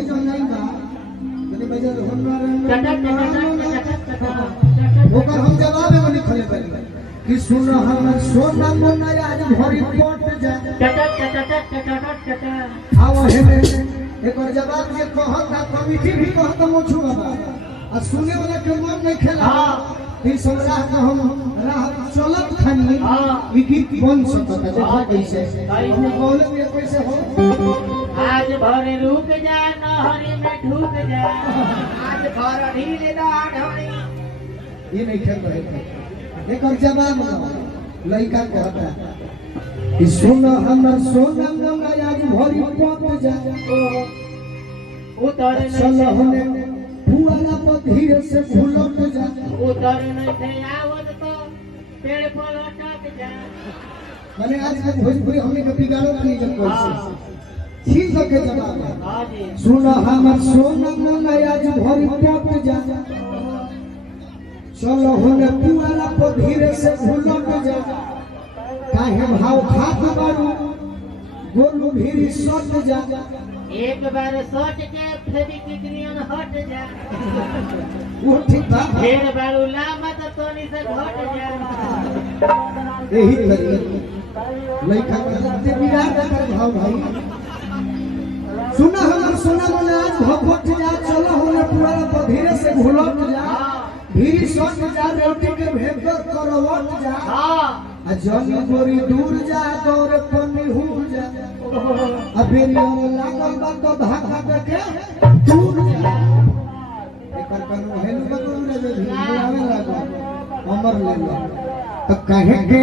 भाई जो नहीं बा तने बजे ओकर हम जवाब में लिखले बानी कि सुन हमर सोना मन आज भरी पट जा आओ हेमे एकर जवाब जे कहता कमिटी भी कहता मुछु बाबा आ सुने वाला के मन नहीं खेला ई सब राह का हम राह चलत खानी ई गीत बन सकता देखा कैसे हम बोले में कैसे हो आज भर रुक जा नहरी में ढूक जा आज भर ढील दा ढोरी ये नहीं खेल रहे एकर जवाब लइका कहता कि सुन हमर सोना मन आज भरी पट जा उतर चल होने फुआला पर धीरे से फूलत जा उतर नहीं थे आवत तो पेड़ पर लटक जा माने आज के भोजपुरी हमने के बिगाड़ो नहीं जब कैसे ठीक सके जवाब हां जी सुन हमर सोना मन आज भरी पट जा चल होने फुआला पर धीरे से फूलत जा काहे भाव खात बारू गोलू भीरी सट जा एक बार सट के फेरी कितनियन हट जा वो ठीक बा फिर बार लामा तो तोनी से घट जा यही तरीके लइका के बिगाड़ कर भाव भाई सुना हमर सोना मन आज भगवत जा चलो होने पूरा पर धीरे से घुलट जा भीरी सट जा रोटी के भेतर करवट जा हां आ जन गोरी दूर जा दौर पन्नी हो जा अबे नियर लागल बा तो धागा देके दूर जा एकर कनु हेलु बतू रे जे आवे लागल अमर ले लो तो कहे के